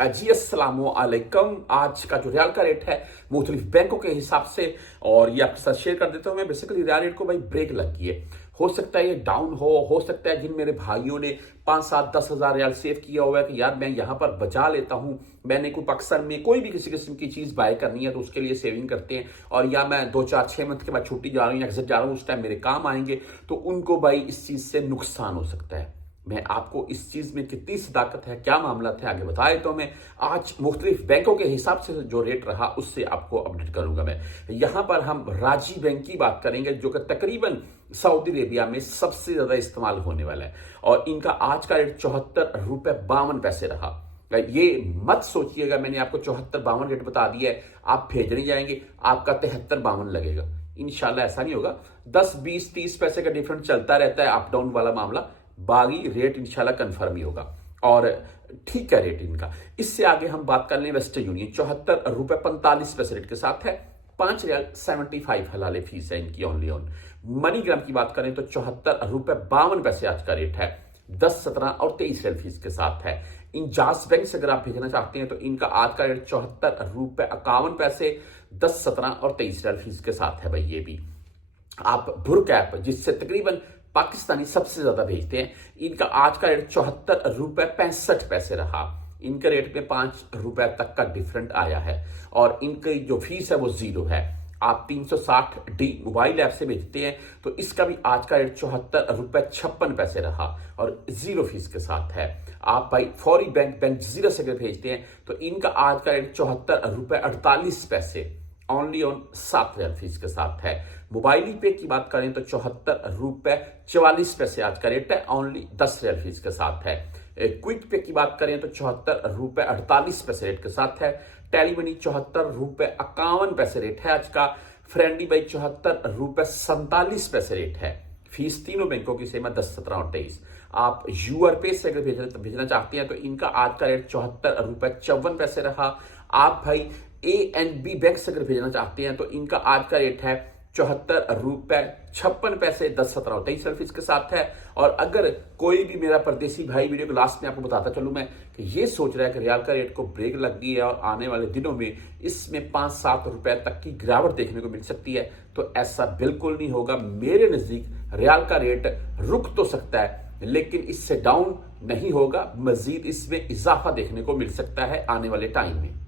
जी अस्सलामुअलैकुम। आज का जो रियाल का रेट है मुख्तलिफ बैंकों के हिसाब से और ये आपके साथ शेयर कर देता हूँ मैं। बेसिकली रियाल रेट को भाई ब्रेक लग गई है। हो सकता है ये डाउन हो सकता है जिन मेरे भाइयों ने 5-7-10 हज़ार रियाल सेव किया हुआ है कि यार मैं यहाँ पर बचा लेता हूँ, मैंने कोई अक्सर में कोई भी किसी किस्म की चीज़ बाय करनी है तो उसके लिए सेविंग करते हैं, और या मैं 2-4-6 मंथ के बाद छुट्टी जा रहा हूँ या एग्जिट जा रहा हूँ, उस टाइम मेरे काम आएंगे, तो उनको भाई इस चीज़ से नुकसान हो सकता है। मैं आपको इस चीज में कितनी सदाकत है, क्या मामला था, आगे बताए तो मैं आज मुख्तलिफ बैंकों के हिसाब से जो रेट रहा उससे आपको अपडेट करूंगा। मैं यहां पर हम राजी बैंक की बात करेंगे जो कि तकरीबन सऊदी अरेबिया में सबसे ज्यादा इस्तेमाल होने वाला है, और इनका आज का रेट 74 रुपए 52 पैसे रहा। ये मत सोचिएगा मैंने आपको 74-52 रेट बता दिया है आप भेजने जाएंगे आपका 73-52 लगेगा। इंशाल्लाह ऐसा नहीं होगा। 10-20-30 पैसे का डिफरेंस चलता रहता है अप डाउन वाला मामला, बागी रेट इंशाल्लाह कंफर्म ही होगा और ठीक है रेट इनका। इससे आगे हम बात कर लें वेस्टर्न यूनियन 74 रुपए 45 पैसे रेट के साथ है। 5 रियाल 75 हलाले फीस है इनकी ओनली ऑन। मनीग्राम की बात करें तो 74 रुपए 52 पैसे आज का रेट है। 10, 17 और 23 रियाल फीस के साथ है। इंजास बैंक से अगर आप भेजना चाहते हैं तो इनका आज का रेट 74 रुपए 51 पैसे 10, 17 और 23 रियाल फीस के साथ है भाई। ये भी आप भुर्क ऐप जिससे तकरीबन पाकिस्तानी सबसे ज्यादा भेजते हैं, इनका आज का रेट 74 रुपए 65 पैसे रहा। इनके रेट में 5 रुपए तक का डिफरेंट आया है और इनकी जो फीस है वो 0 है। आप 360D मोबाइल ऐप से भेजते हैं तो इसका भी आज का रेट 74 रुपए 56 पैसे रहा और 0 फीस के साथ है। आप भाई फौरी बैंक जीरो से अगर भेजते हैं तो इनका आज का रेट 74 रुपए 48 पैसे ओनली ऑन 7 रियाल फीस के साथ है। मोबाइल पे की बात करें तो 74 रुपए 44 पैसे आज का रेट है ओनली 10 रियाल फीस के साथ है। क्विक पे की बात करें तो 74 रुपए 48 पैसे रेट के साथ है। टेलीमनी 74 रुपए 51 पैसे रेट है आज का। फ्रेंडी बाई 74 रुपए 47 पैसे रेट है। फीस तीनों बैंकों की सेम है 10, 17 और 23। आप यूआर पे से अगर भेजना चाहते हैं तो इनका आज का रेट 74 रुपए 54 पैसे रहा। आप भाई ANB बैंक से अगर भेजना चाहते हैं तो इनका आज का रेट है 74 रुपए 56 पैसे 10, 17 और 23 फीस के साथ है। और अगर कोई भी मेरा परदेसी भाई, वीडियो को लास्ट में आपको बताता चलूं मैं कि ये सोच रहा है कि रियाल का रेट को ब्रेक लग गई है और आने वाले दिनों में इसमें 5-7 रुपए तक की गिरावट देखने को मिल सकती है, तो ऐसा बिल्कुल नहीं होगा। मेरे नजदीक रियाल का रेट रुक तो सकता है लेकिन इससे डाउन नहीं होगा, मजीद इसमें इजाफा देखने को मिल सकता है आने वाले टाइम में।